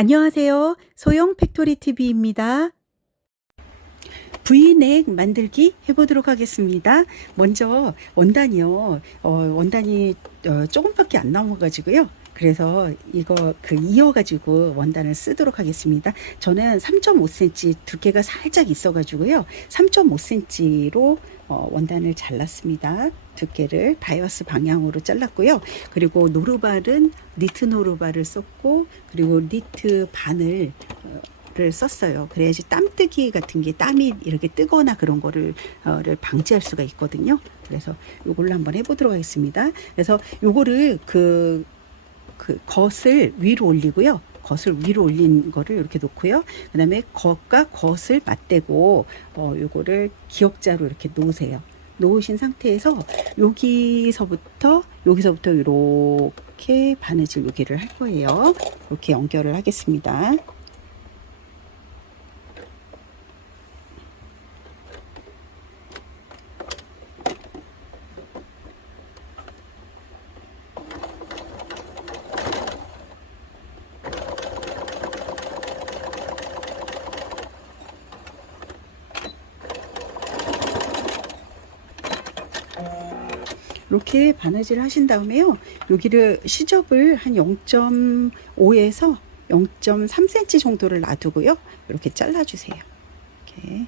안녕하세요. 소영 팩토리 TV입니다. V넥 만들기 해보도록 하겠습니다. 먼저 원단이요. 원단이 조금밖에 안 남아가지고요. 그래서 이거 이어가지고 원단을 쓰도록 하겠습니다. 저는 3.5cm 두께가 살짝 있어가지고요. 3.5cm로 원단을 잘랐습니다. 두께를 바이어스 방향으로 잘랐고요. 그리고 노루발은 니트 노루발을 썼고, 그리고 니트 바늘 를 썼어요. 그래야지 땀뜨기 같은 게 땀이 이렇게 뜨거나 그런 거를 방지할 수가 있거든요. 그래서 요걸로 한번 해보도록 하겠습니다. 그래서 요거를 겉을 위로 올리고요. 겉을 위로 올린 거를 이렇게 놓고요. 그 다음에 겉과 겉을 맞대고 요거를 기역자로 이렇게 놓으세요. 놓으신 상태에서 여기서부터 이렇게 바느질 여기를 할 거예요. 이렇게 연결을 하겠습니다. 이렇게 바느질 하신 다음에요. 여기를 시접을 한 0.5에서 0.3cm 정도를 놔두고요. 이렇게 잘라주세요. 이렇게.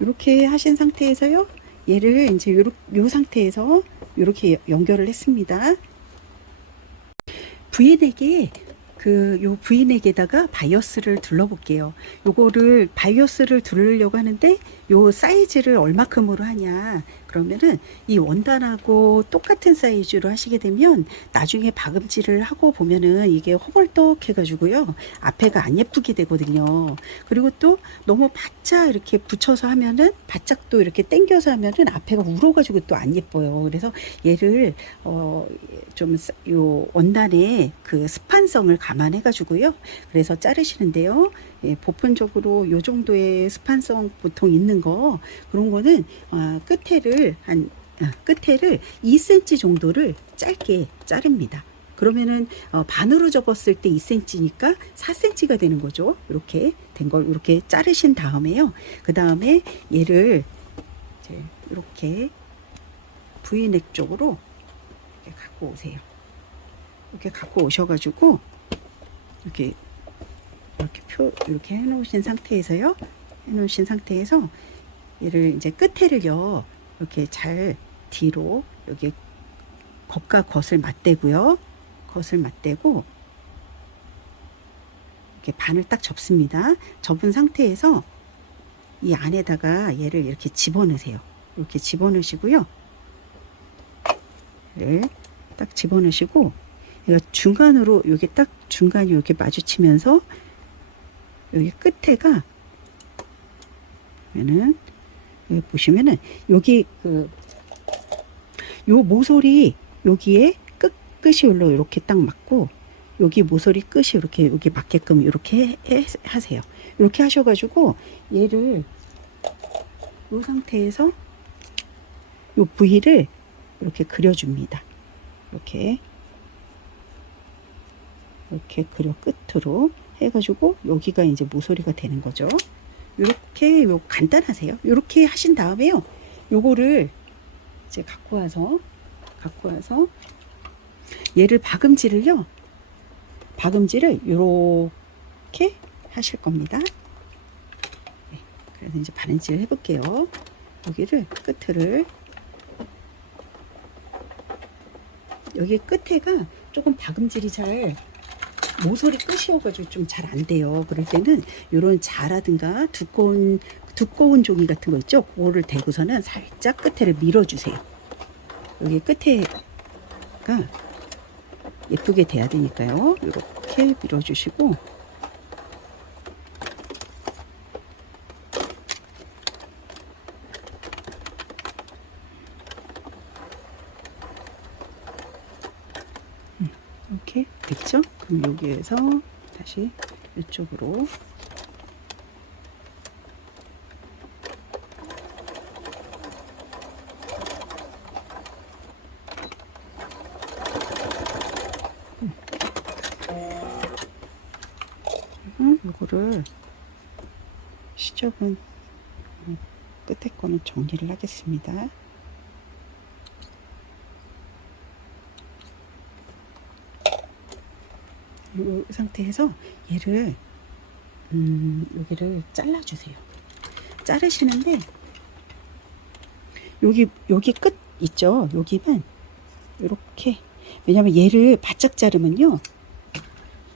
이렇게 하신 상태에서요. 얘를 이제 요 상태에서 이렇게 연결을 했습니다. V넥에 요 V넥에다가 바이어스를 둘러볼게요. 요거를 바이어스를 두르려고 하는데 요 사이즈를 얼마큼으로 하냐, 그러면은 이 원단하고 똑같은 사이즈로 하시게 되면 나중에 박음질을 하고 보면은 이게 허벌떡 해가지고요 앞에가 안 예쁘게 되거든요. 그리고 또 너무 바짝 이렇게 붙여서 하면은, 바짝 또 이렇게 당겨서 하면은 앞에가 울어가지고 또 안 예뻐요. 그래서 얘를 좀 요 원단의 그 스판성을 감안해 가지고요, 그래서 자르시는데요. 예, 보편적으로 요 정도의 스판성 보통 있는 거, 그런 거는 끝에를 2cm 정도를 짧게 자릅니다. 그러면은 반으로 접었을 때 2cm니까 4cm가 되는 거죠. 이렇게 된 걸 이렇게 자르신 다음에요. 그 다음에 얘를 이제 이렇게 V넥 쪽으로 이렇게 갖고 오세요. 이렇게 갖고 오셔가지고 이렇게 해놓으신 상태에서요. 얘를 이제 끝에를요, 이렇게 잘 뒤로, 여기 겉과 겉을 맞대고요. 겉을 맞대고 이렇게 반을 딱 접습니다. 접은 상태에서 이 안에다가 얘를 이렇게 집어넣으세요. 이렇게 집어넣으시고요. 얘를 딱 집어넣으시고, 얘가 중간으로, 여기 딱 중간이 이렇게 마주치면서 여기 끝에가, 여기 보시면은 여기 요 모서리 여기에 끝이 이렇게 딱 맞고, 여기 모서리 끝이 이렇게 여기 맞게끔 이렇게 하세요. 이렇게 하셔가지고 얘를 요 상태에서 요 부위를 이렇게 그려줍니다. 이렇게 그려, 끝으로 해가지고 여기가 이제 모서리가 되는 거죠. 이렇게 간단하세요. 이렇게 하신 다음에요. 요거를 이제 갖고 와서 얘를 박음질을 이렇게 하실 겁니다. 네, 그래서 이제 바느질 해볼게요. 여기를 끝을, 여기 끝에가 조금 박음질이 잘, 모서리 끝이어가지고 좀 잘 안 돼요. 그럴 때는 이런 자라든가 두꺼운 종이 같은 거 있죠? 그거를 대고서는 살짝 끝에를 밀어주세요. 여기 끝에가 예쁘게 돼야 되니까요. 이렇게 밀어주시고, 이렇게 됐죠? 그럼 여기에서 다시 이쪽으로 요거를 시접은 끝에 거는 정리를 하겠습니다. 이 상태에서 얘를 여기를 잘라주세요. 자르시는데 여기 끝 있죠? 여기는 이렇게, 왜냐면 얘를 바짝 자르면요,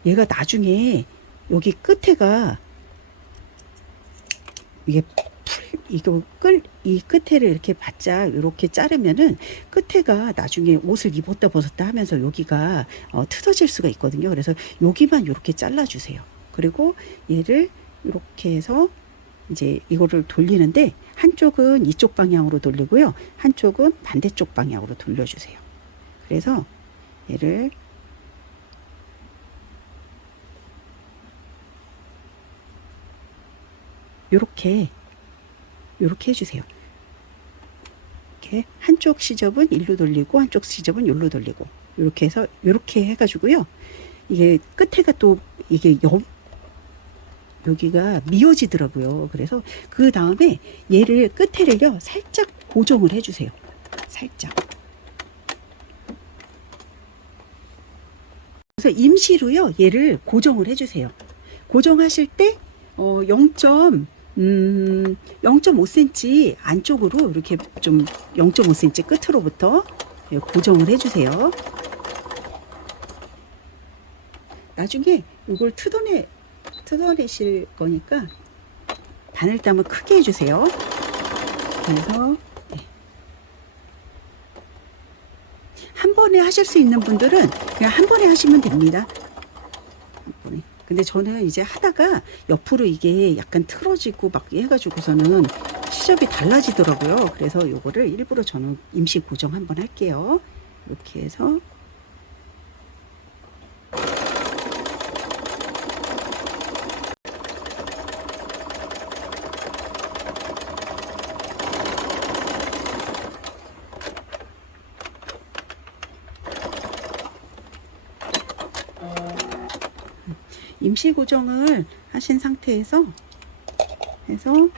얘가 나중에 여기 끝에가 이게 이 끝에를 이렇게 바짝 이렇게 자르면은 끝에가 나중에 옷을 입었다 벗었다 하면서 여기가 틀어질 수가 있거든요. 그래서 여기만 이렇게 잘라주세요. 그리고 얘를 이렇게 해서 이제 이거를 돌리는데 한쪽은 이쪽 방향으로 돌리고요, 한쪽은 반대쪽 방향으로 돌려주세요. 그래서 얘를 요렇게 해주세요. 이렇게 한쪽 시접은 일로 돌리고 한쪽 시접은 요로 돌리고, 이렇게 해서 이렇게 해가지고요, 이게 끝에가 또 이게 여기가 미어지더라고요. 그래서 그 다음에 얘를 끝에를요 살짝 고정을 해주세요. 살짝. 그래서 임시로요 얘를 고정을 해주세요. 고정하실 때 0.5cm 안쪽으로 이렇게 좀 0.5cm 끝으로부터 고정을 해주세요. 나중에 이걸 뜯어내실 거니까 바늘담을 크게 해주세요. 그래서 한 번에 하실 수 있는 분들은 그냥 한 번에 하시면 됩니다. 한 번에. 근데 저는 이제 하다가 옆으로 이게 약간 틀어지고 막 해가지고서는 시접이 달라지더라고요. 그래서 요거를 일부러 저는 임시 고정 한번 할게요. 이렇게 해서 임시 고정을 하신 상태에서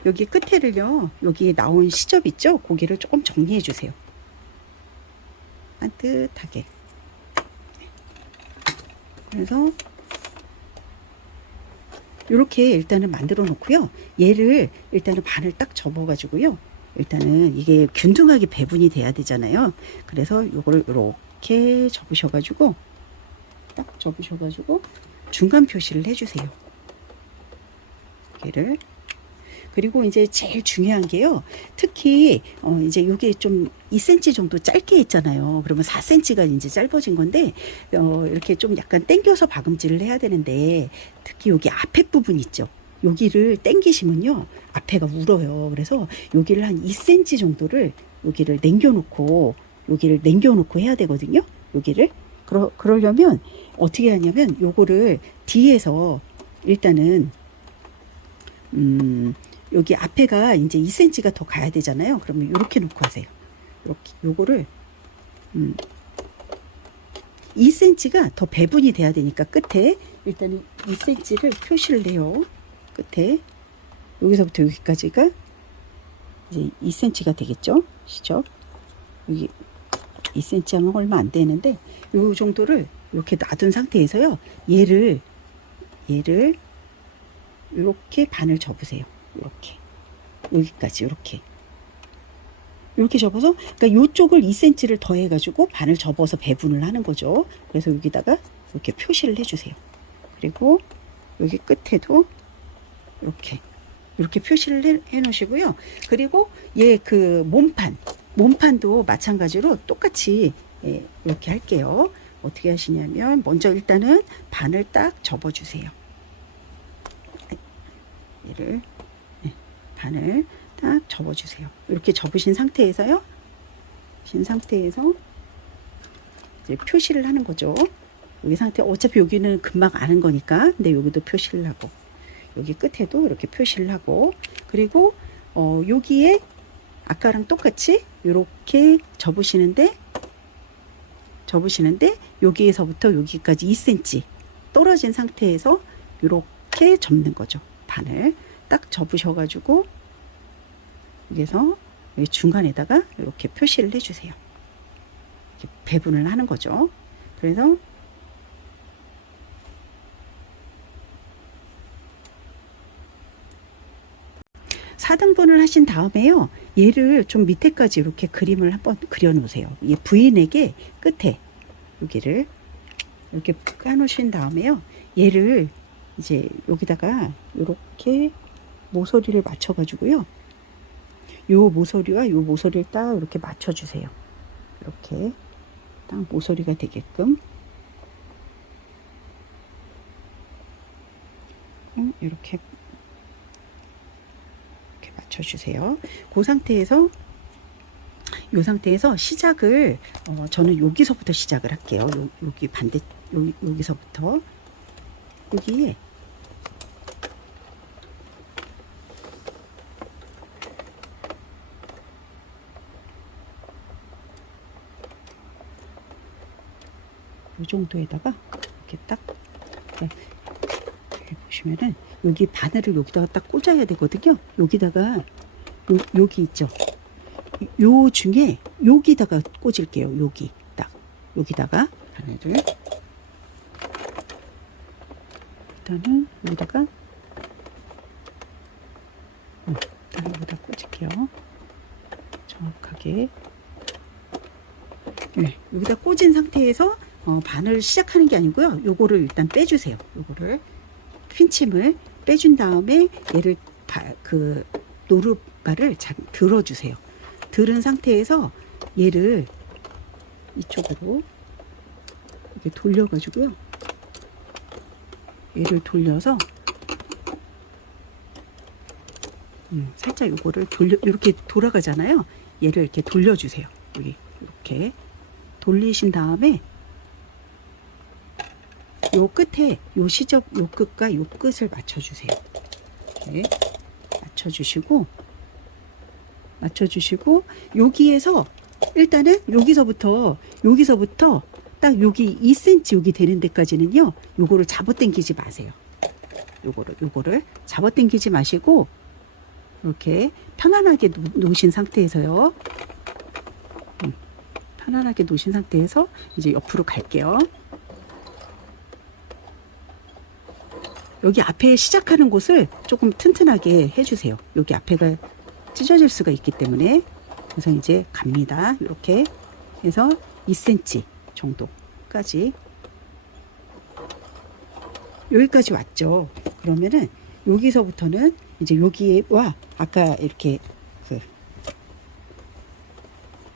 여기 끝에를요, 여기 나온 시접 있죠? 고기를 조금 정리해 주세요. 반듯하게. 그래서 이렇게 일단은 만들어 놓고요, 얘를 일단은 반을 딱 접어 가지고요, 일단은 이게 균등하게 배분이 돼야 되잖아요. 그래서 요거를 이렇게 접으셔 가지고 딱 접으셔 가지고 중간 표시를 해주세요. 얘를. 그리고 이제 제일 중요한 게요, 특히 이제 요게 좀 2cm 정도 짧게 있잖아요. 그러면 4cm가 이제 짧아진 건데 이렇게 좀 약간 당겨서 박음질을 해야 되는데, 특히 여기 앞에 부분 있죠, 여기를 당기시면요 앞에가 울어요. 그래서 여기를 한 2cm 정도를 여기를 남겨놓고 해야 되거든요. 여기를 그러려면 어떻게 하냐면, 요거를 뒤에서 일단은 여기 앞에가 이제 2cm가 더 가야 되잖아요. 그러면 이렇게 놓고 하세요. 이렇게 요거를 2cm가 더 배분이 돼야 되니까 끝에 일단은 2cm를 표시를 해요. 끝에 여기서부터 여기까지가 이제 2cm가 되겠죠. 시죠? 여기 2cm 하면 얼마 안 되는데, 요 정도를 이렇게 놔둔 상태에서요, 얘를 이렇게 반을 접으세요. 이렇게 여기까지 이렇게 접어서, 그러니까 요쪽을 2cm를 더 해가지고 반을 접어서 배분을 하는 거죠. 그래서 여기다가 이렇게 표시를 해주세요. 그리고 여기 끝에도 이렇게 표시를 해 놓으시고요. 그리고 얘 그 몸판도 마찬가지로 똑같이 이렇게 할게요. 어떻게 하시냐면, 먼저 일단은 반을 딱 접어주세요. 얘를 반을 딱 접어주세요. 이렇게 접으신 상태에서요, 이제 표시를 하는 거죠. 여기 상태, 어차피 여기는 금방 아는 거니까. 근데 여기도 표시를 하고, 여기 끝에도 이렇게 표시를 하고, 그리고 여기에 아까랑 똑같이 이렇게 접으시는데 여기에서부터 여기까지 2cm 떨어진 상태에서 이렇게 이렇게 접는 거죠. 반을 딱 접으셔가지고 여기서 여기 중간에다가 이렇게 표시를 해주세요. 이렇게 배분을 하는 거죠. 그래서 4등분을 하신 다음에요. 얘를 좀 밑에까지 이렇게 그림을 한번 그려 놓으세요. 이 V넥의 끝에 여기를 이렇게 까놓으신 다음에요. 얘를 이제 여기다가 이렇게 모서리를 맞춰 가지고요. 요 모서리와 요 모서리를 딱 이렇게 맞춰 주세요. 이렇게 딱 모서리가 되게끔 이렇게 맞춰 주세요. 그 상태에서 요 상태에서 시작을 저는 여기서부터 시작을 할게요. 여기 반대 여기서부터 여기에 이 정도에다가 이렇게 딱 보시면은 여기 바늘을 여기다가 딱 꽂아야 되거든요. 여기다가 여기 있죠. 요 중에 여기다가 꽂을게요. 여기 딱 여기다가 바늘을 일단은 여기다가 여기다 꽂을게요. 정확하게 여기다 꽂은 상태에서 바늘을 시작하는 게 아니고요. 요거를 일단 빼주세요. 요거를 핀침을 빼준 다음에 얘를 그 노루발을 들어주세요. 들은 상태에서 얘를 이쪽으로 이렇게 돌려가지고요. 얘를 돌려서 살짝 요거를 이렇게 돌아가잖아요. 얘를 이렇게 돌려주세요. 여기 이렇게 돌리신 다음에 요 끝에 요 시접 요 끝과 요 끝을 맞춰주세요. 이렇게 맞춰주시고 여기에서 일단은 여기서부터 딱 여기 2cm 여기 되는 데까지는요. 요거를 잡아당기지 마세요. 요거를 잡아당기지 마시고 이렇게 편안하게 놓으신 상태에서요. 편안하게 놓으신 상태에서 이제 옆으로 갈게요. 여기 앞에 시작하는 곳을 조금 튼튼하게 해주세요. 여기 앞에가 찢어질 수가 있기 때문에. 그래서 이제 갑니다. 이렇게 해서 2cm 정도까지 여기까지 왔죠. 그러면은 여기서부터는 이제 여기와 아까 이렇게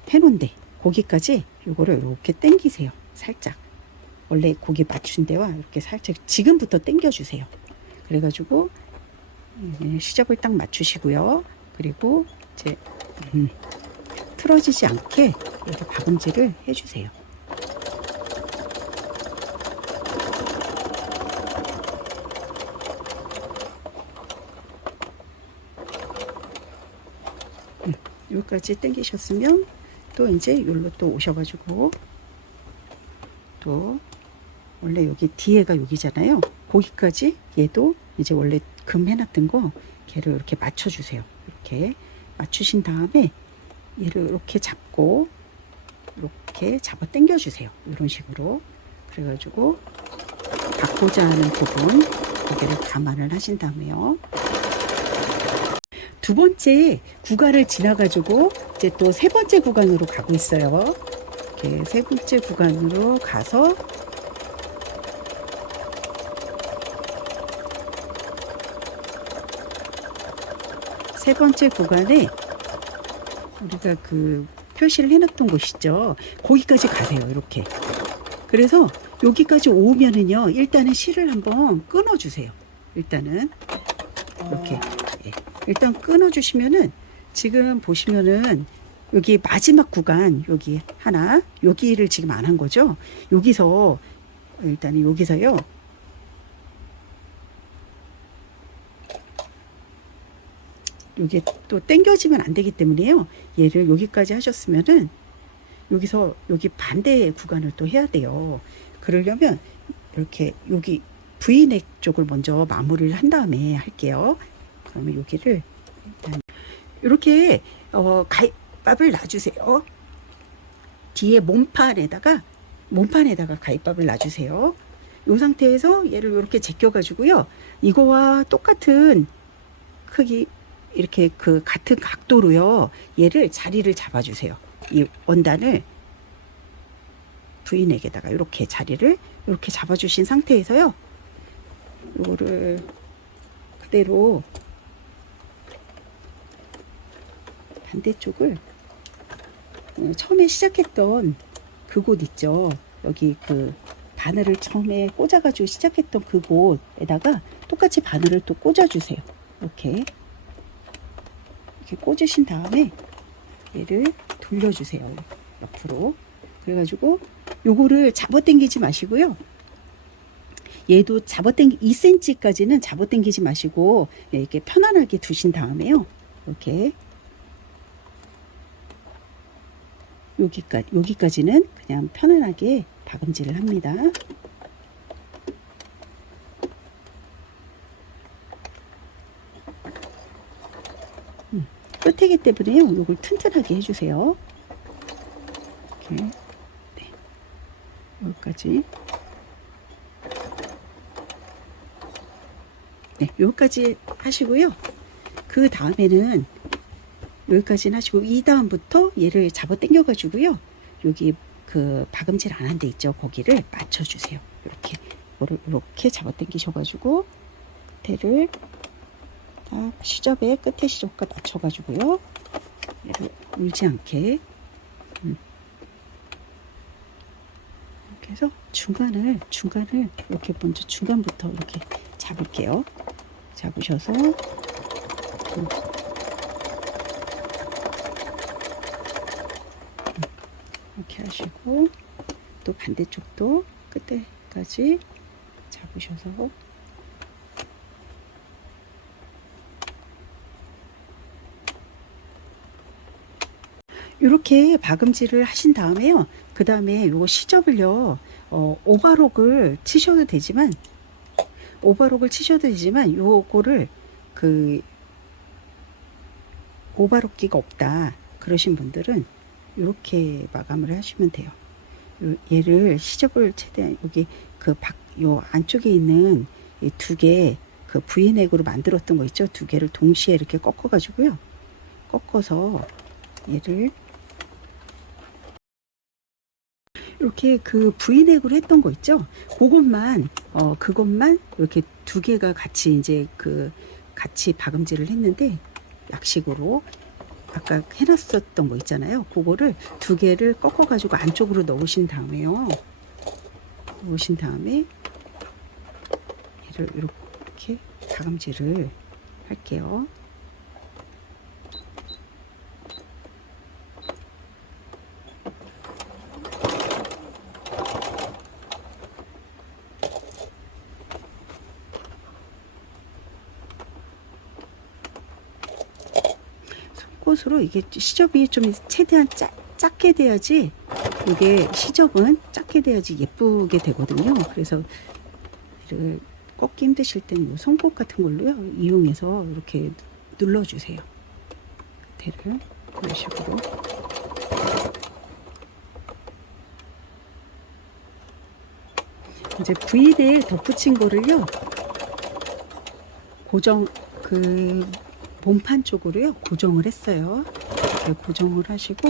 해놓은데 거기까지 요거를 이렇게 당기세요. 살짝 원래 고기 맞춘 데와 이렇게 살짝 지금부터 당겨 주세요. 그래가지고 시접을 딱 맞추시고요. 그리고 이제 틀어지지 않게 이렇게 박음질을 해주세요. 여기까지 당기셨으면 또 이제 여기로 또 오셔가지고 또 원래 여기 뒤에가 여기잖아요. 거기까지 얘도 이제 원래 금 해놨던 거 걔를 이렇게 맞춰주세요. 이렇게 맞추신 다음에 얘를 이렇게 잡고 이렇게 잡아 당겨 주세요. 이런 식으로. 그래가지고 받고자 하는 부분 여기를 감안을 하신 다음에요. 두 번째 구간을 지나가지고 이제 또 세 번째 구간으로 가고 있어요. 이렇게 세 번째 구간으로 가서 세 번째 구간에 우리가 그 표시를 해놨던 곳이죠. 거기까지 가세요. 이렇게. 그래서 여기까지 오면은요. 일단은 실을 한번 끊어주세요. 일단은 이렇게 일단 끊어주시면은 지금 보시면은 여기 마지막 구간 여기 하나 여기를 지금 안 한 거죠. 여기서 일단은 여기서요. 여기 또 당겨지면 안 되기 때문에요. 얘를 여기까지 하셨으면은 여기서 여기 반대 구간을 또 해야 돼요. 그러려면 이렇게 여기 V넥 쪽을 먼저 마무리를 한 다음에 할게요. 그러면 여기를 일단 이렇게 가입밥을 놔주세요. 뒤에 몸판에다가 가입밥을 놔주세요. 이 상태에서 얘를 이렇게 제껴 가지고요, 이거와 똑같은 크기, 이렇게 그 같은 각도로요, 얘를 자리를 잡아주세요. 이 원단을 V넥에다가 이렇게 자리를 이렇게 잡아주신 상태에서요, 이거를 그대로 반대쪽을 처음에 시작했던 그곳 있죠, 여기 그 바늘을 처음에 꽂아가지고 시작했던 그곳에다가 똑같이 바늘을 또 꽂아주세요. 이렇게 꽂으신 다음에 얘를 돌려주세요, 옆으로. 그래가지고 요거를 잡아당기지 마시고요, 얘도 2cm까지는 잡아당기지 마시고 이렇게 편안하게 두신 다음에요, 이렇게 여기까지는 그냥 편안하게 박음질을 합니다. 끝이기 때문에 이걸 튼튼하게 해주세요. 이렇게, 네, 여기까지. 네, 여기까지 하시고요. 그 다음에는 여기까지는 하시고, 이 다음부터 얘를 잡아 당겨 가지고요, 여기 그 박음질 안 한 데 있죠, 거기를 맞춰주세요. 이렇게 이거를 이렇게 잡아 당기셔 가지고 끝에를 딱 시접에, 끝에 시접과 맞춰 가지고요, 얘를 울지 않게 이렇게 해서 중간을 이렇게 먼저 중간부터 이렇게 잡을게요. 잡으셔서 이렇게 하시고, 또 반대쪽도 끝에까지 잡으셔서 이렇게 박음질을 하신 다음에요, 그 다음에 요거 시접을요, 오버록을 치셔도 되지만 요거를 그 오버록기가 없다 그러신 분들은 이렇게 마감을 하시면 돼요. 얘를 시접을 최대한 여기 요 안쪽에 있는 이 두 개, 그 V넥으로 만들었던 거 있죠, 두 개를 동시에 이렇게 꺾어 가지고요, 꺾어서 얘를 이렇게 그 V넥으로 했던 거 있죠, 그것만 이렇게 두 개가 같이 이제 같이 박음질을 했는데, 약식으로 아까 해놨었던 거 있잖아요, 그거를 두 개를 꺾어 가지고 안쪽으로 넣으신 다음에요, 얘를 이렇게 박음질을 할게요. 꽃으로 이게 시접이 좀 최대한 작게 돼야지, 이게 시접은 작게 돼야지 예쁘게 되거든요. 그래서 이를 꺾기 힘드실 때는 이 송곳 같은 걸로요, 이용해서 이렇게 눌러주세요. 대를 이런 식으로. 이제 V대에 덧붙인 거를요, 몸판 쪽으로요 고정을 했어요. 이렇게 고정을 하시고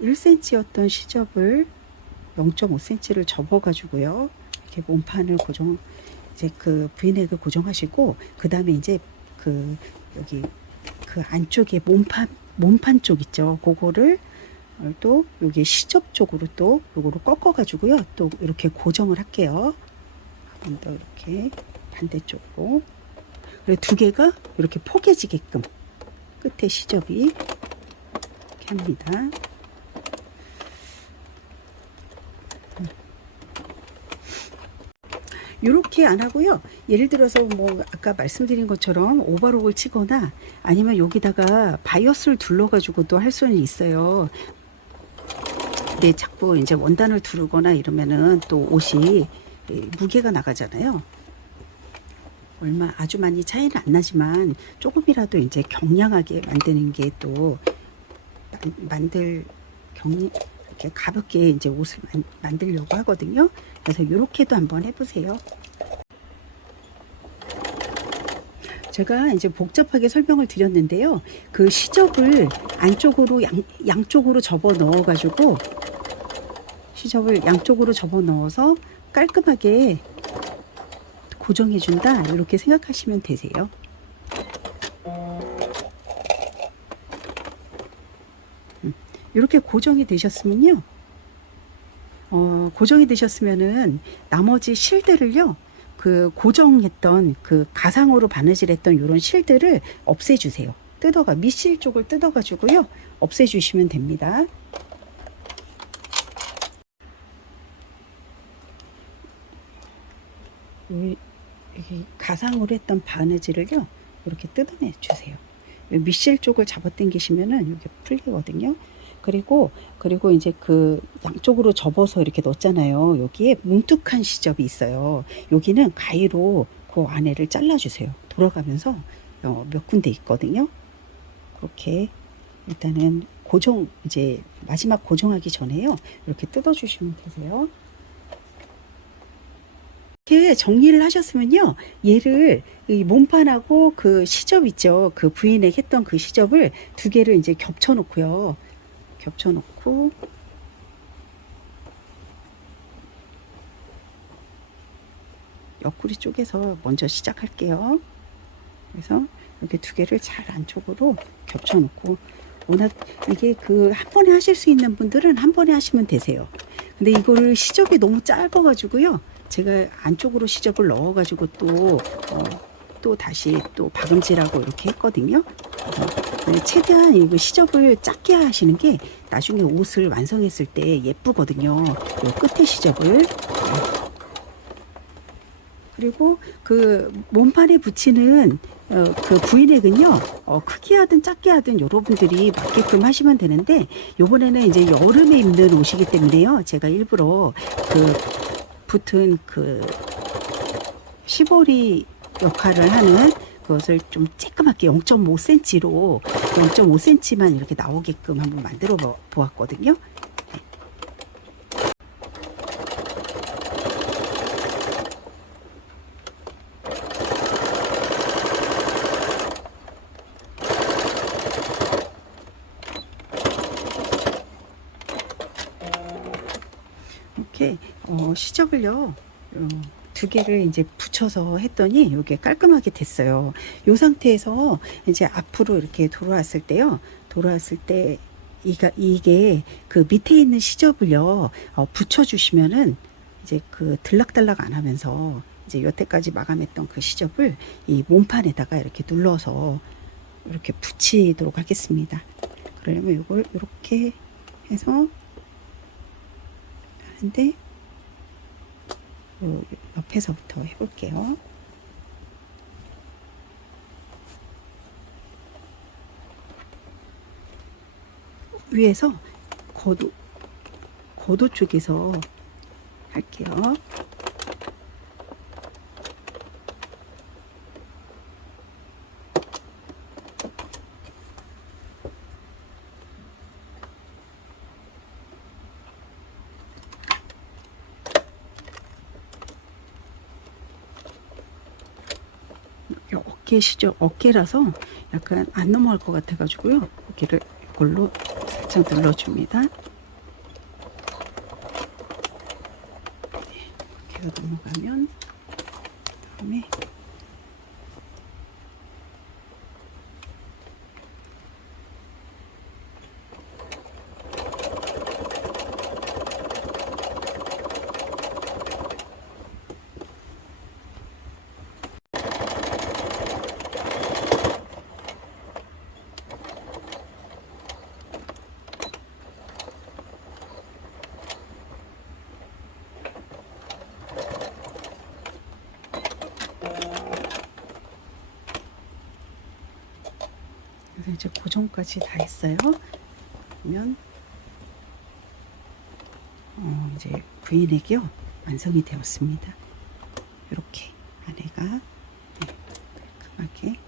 1cm였던 시접을 0.5cm를 접어 가지고요, 이렇게 몸판을 이제 그 V넥을 고정하시고, 그 다음에 이제 여기 안쪽에 몸판 쪽 있죠, 그거를 또 여기 시접 쪽으로 또 요거를 꺾어 가지고요, 또 이렇게 고정을 할게요. 한 번 더 이렇게 반대쪽으로. 두 개가 이렇게 포개지게끔 끝에 시접이 이렇게 합니다. 이렇게 안 하고요, 예를 들어서 뭐 아까 말씀드린 것처럼 오버록을 치거나 아니면 여기다가 바이어스를 둘러 가지고도 할 수는 있어요. 근데 자꾸 이제 원단을 두르거나 이러면은 또 옷이 무게가 나가잖아요. 얼마 아주 많이 차이는 안 나지만 조금이라도 이제 경량하게 만드는 게 또 만들 이렇게 가볍게 이제 옷을 만들려고 하거든요. 그래서 이렇게도 한번 해보세요. 제가 이제 복잡하게 설명을 드렸는데요. 그 시접을 안쪽으로 양쪽으로 접어 넣어 가지고 시접을 양쪽으로 접어 넣어서 깔끔하게 고정해 준다, 이렇게 생각하시면 되세요. 이렇게 고정이 되셨으면요, 고정이 되셨으면은 나머지 실들을요, 그 고정했던 그 가상으로 바느질했던 이런 실들을 없애주세요. 밑실 쪽을 뜯어가지고요, 없애주시면 됩니다. 여기 가상으로 했던 바느질을요, 이렇게 뜯어내 주세요. 밑실 쪽을 잡아 당기시면은 이렇게 풀리거든요. 그리고 이제 그 양쪽으로 접어서 이렇게 넣었잖아요. 여기에 뭉툭한 시접이 있어요. 여기는 가위로 그 안에를 잘라주세요. 돌아가면서 몇 군데 있거든요. 그렇게 일단은 이제 마지막 고정하기 전에요, 이렇게 뜯어주시면 되세요. 이렇게 정리를 하셨으면요, 얘를 이 몸판하고 그 시접 있죠, 그 V넥 했던 그 시접을 두 개를 이제 겹쳐 놓고요, 옆구리 쪽에서 먼저 시작할게요. 그래서 이렇게 두 개를 잘 안쪽으로 겹쳐 놓고, 워낙 이게 그 한 번에 하실 수 있는 분들은 한 번에 하시면 되세요. 근데 이거를 시접이 너무 짧아 가지고요, 제가 안쪽으로 시접을 넣어 가지고 또 다시 또 박음질하고 이렇게 했거든요. 최대한 이거 시접을 작게 하시는 게 나중에 옷을 완성했을 때 예쁘거든요. 요 끝에 시접을. 그리고 그 몸판에 붙이는 그 V넥은요, 크게 하든 작게 하든 여러분들이 맞게끔 하시면 되는데, 요번에는 이제 여름에 입는 옷이기 때문에요, 제가 일부러 그 붙은 그 시보리 역할을 하는 그것을 좀 쬐끄맣게 0.5cm로 0.5cm만 이렇게 나오게끔 한번 만들어 보았거든요. 이렇게 시접을요, 두 개를 이제 붙여서 했더니 이게 깔끔하게 됐어요. 이 상태에서 이제 앞으로 이렇게 돌아왔을 때요, 이게 그 밑에 있는 시접을요, 붙여주시면은 이제 그 들락달락 안 하면서 이제 여태까지 마감했던 그 시접을 이 몸판에다가 이렇게 눌러서 이렇게 붙이도록 하겠습니다. 그러려면 이걸 이렇게 해서 하는데, 옆에서부터 해볼게요. 위에서 고도 쪽에서 할게요. 어깨라서 약간 안 넘어갈 것 같아 가지고요, 어깨를 이걸로 살짝 눌러줍니다. 어깨가 넘어가면 다음에 그래서 이제 고정까지 다 했어요. 그러면 이제 V넥이요 완성이 되었습니다. 이렇게 안에가 네, 깔끔하게